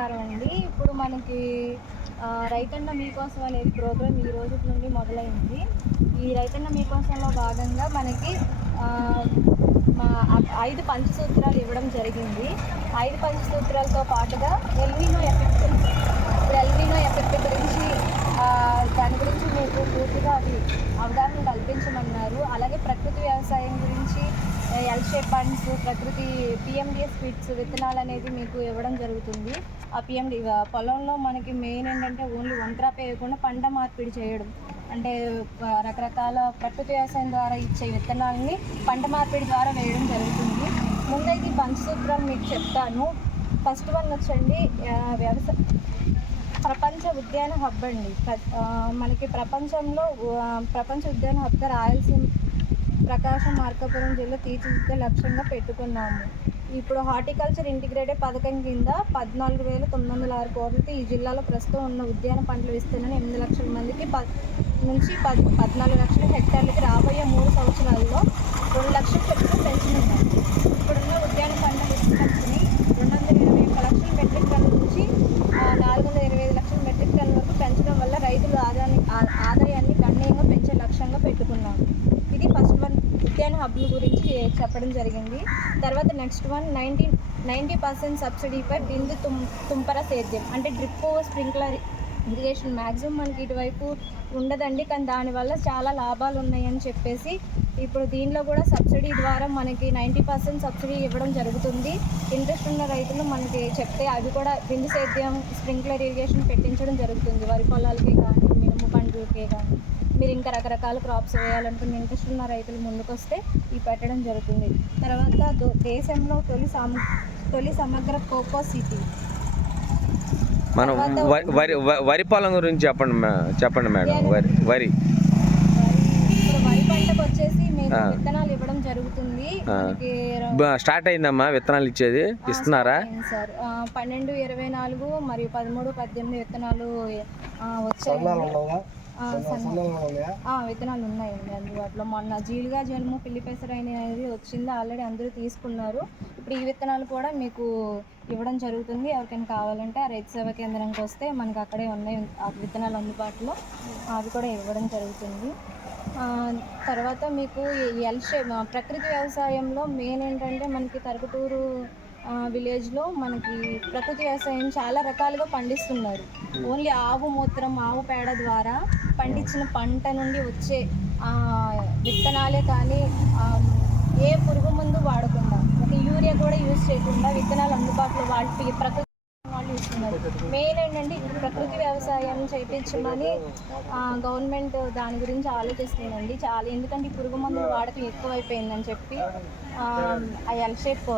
నమస్కారం అండి. ఇప్పుడు మనకి రైతన్న మీకోసం అనేది ప్రోగ్రాం ఈ రోజు నుండి మొదలైంది. ఈ రైతన్న మీకోసంలో భాగంగా మనకి మా 5 పంచసూత్రాలు ఇవ్వడం జరిగింది. 5 పంచసూత్రాలతో పాటుగా ఎల్‌నినో ఎఫెక్ట్, ఇప్పుడు ఎల్‌నినో ఎఫెక్ట్ గురించి దాని గురించి మీకు పూర్తిగా అది అవగాహన కల్పించమన్నారు. అలాగే ప్రకృతి వ్యవసాయం గురించి ఎల్ షేప్ బండ్స్, ప్రకృతి పిఎండిఎస్ కిట్స్ విత్తనాలు అనేది మీకు ఇవ్వడం జరుగుతుంది. ఆ పొలంలో మనకి మెయిన్ ఏంటంటే ఓన్లీ వన్ క్రాప్ వేయకుండా పంట మార్పిడి చేయడం. అంటే రకరకాల ప్రకృతి వ్యవసాయం ద్వారా ఇచ్చే విత్తనాలని పంట మార్పిడి ద్వారా వేయడం జరుగుతుంది. ముందైతే ఈ పంచసూత్రాలు మీకు చెప్తాను. ఫస్ట్ వన్ వచ్చండి ప్రపంచ ఉద్యాన హబ్ అండి. మనకి ప్రపంచంలో ప్రపంచ ఉద్యాన హబ్గా రాయలసీమ ప్రకాశం మార్కాపురం జిల్లా తీర్చిదిద్దే లక్ష్యంగా పెట్టుకున్నాము. ఇప్పుడు హార్టికల్చర్ ఇంటిగ్రేటెడ్ పథకం కింద 14,906 కోట్లతో ఈ జిల్లాలో ప్రస్తుతం ఉన్న ఉద్యాన పంటల విస్తీర్ణం 8 లక్షల మందికి నుంచి 14 లక్షల హెక్టార్లకి రాబోయే 3 సంవత్సరాల్లో 2 లక్షల చెట్లు పెంచనున్నారు. ఇప్పుడున్న ఉద్యాన పంటల విస్తీర్ణాన్ని 221 లక్షల మెట్రిక్ టన్నుల నుంచి 425 లక్షల మెట్రిక్ టన్నుల వరకు పెంచడం వల్ల రైతుల ఆదాయాన్ని గణనీయంగా పెంచే లక్ష్యంగా పెట్టుకున్నాము. ఇది ఫస్ట్ వన్ ఉద్యాన హబ్ల గురించి చెప్పడం జరిగింది. తర్వాత నెక్స్ట్ వన్ 90% సబ్సిడీపై బిందు తుంపర సేద్యం, అంటే డ్రిప్ స్ప్రింక్లర్ ఇరిగేషన్. మ్యాక్సిమం మనకి ఇటువైపు ఉండదండి, కానీ దానివల్ల చాలా లాభాలు ఉన్నాయని చెప్పేసి ఇప్పుడు దీనిలో కూడా సబ్సిడీ ద్వారా మనకి 90% సబ్సిడీ ఇవ్వడం జరుగుతుంది. ఇంట్రెస్ట్ ఉన్న రైతులు మనకి చెప్తే అవి కూడా బిందు సేద్యం స్ప్రింక్లర్ ఇరిగేషన్ పెట్టించడం జరుగుతుంది. వరి పొలాలకే కానీ మినుము పంటలకే కానీ మీరు ఇంకా రకరకాల క్రాప్స్ వేయాలనుకున్న ఇంట్రెస్ట్ ఉన్న రైతులు ముందుకొస్తే ఇవి పెట్టడం జరుగుతుంది. తర్వాత దేశంలో తొలి సమగ్ర కోకో సిటీ. మనం వరి పొలం గురించి చెప్పండి మేడం. వరి ఇప్పుడు వరి పంటకు వచ్చేసి మేము విత్తనాలు ఇవ్వడం జరుగుతుంది. స్టార్ట్ అయిందమ్మా విత్తనాలు ఇస్తున్నారా సార్? 12, 24 మరియు 13, 18 విత్తనాలు వచ్చాయి. విత్తనాలు ఉన్నాయండి అందుబాటులో. మొన్న జీలుగా జలుము పిల్లిపెసర అనేది వచ్చింది, ఆల్రెడీ అందరూ తీసుకున్నారు. ఇప్పుడు ఈ విత్తనాలు కూడా మీకు ఇవ్వడం జరుగుతుంది. ఎవరికైనా కావాలంటే ఆ రైతు సేవా కేంద్రానికి వస్తే మనకి అక్కడే ఉన్నాయి ఆ విత్తనాలు అందుబాటులో, అవి కూడా ఇవ్వడం జరుగుతుంది. తర్వాత మీకు ప్రకృతి వ్యవసాయంలో మెయిన్ ఏంటంటే మనకి తరుకుటూరు విలేజ్లో మనకి ప్రకృతి వ్యవసాయం చాలా రకాలుగా పండిస్తున్నారు. ఓన్లీ ఆవు మూత్రం, ఆవు పేడ ద్వారా పండించిన పంట నుండి వచ్చే విత్తనాలే కానీ ఏ పురుగు మందు వాడకుండా, ఒక యూరియా కూడా యూజ్ చేయకుండా విత్తనాలు అందుబాటులో వాళ్ళకి ప్రకృతి వాళ్ళు ఇస్తున్నారు. మెయిన్ ఏంటంటే ప్రకృతి వ్యవసాయం చేయించమని గవర్నమెంట్ దాని గురించి ఆలోచిస్తుందండి చాలా. ఎందుకంటే ఈ పురుగు మందుల వాడకం ఎక్కువైపోయిందని చెప్పి ఆ ఎల్ షేప్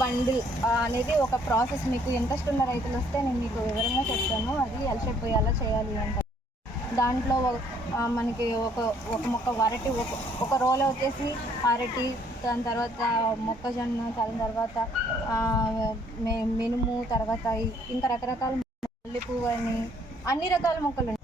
బండిల్ అనేది ఒక ప్రాసెస్. మీకు ఇంట్రెస్ట్ ఉన్న రైతులు వస్తే నేను మీకు వివరంగా చెప్తాను. అది ఎల్ షేప్ ఎలా చేయాలి అంటే దాంట్లో మనకి ఒక మొక్క అరటి, ఒక రోలో వచ్చేసి అరటి, దాని తర్వాత మొక్కజొన్న, దాని తర్వాత మినుము, తర్వాత ఇంకా రకరకాల మల్లె పువ్వు అని అన్ని రకాల మొక్కలు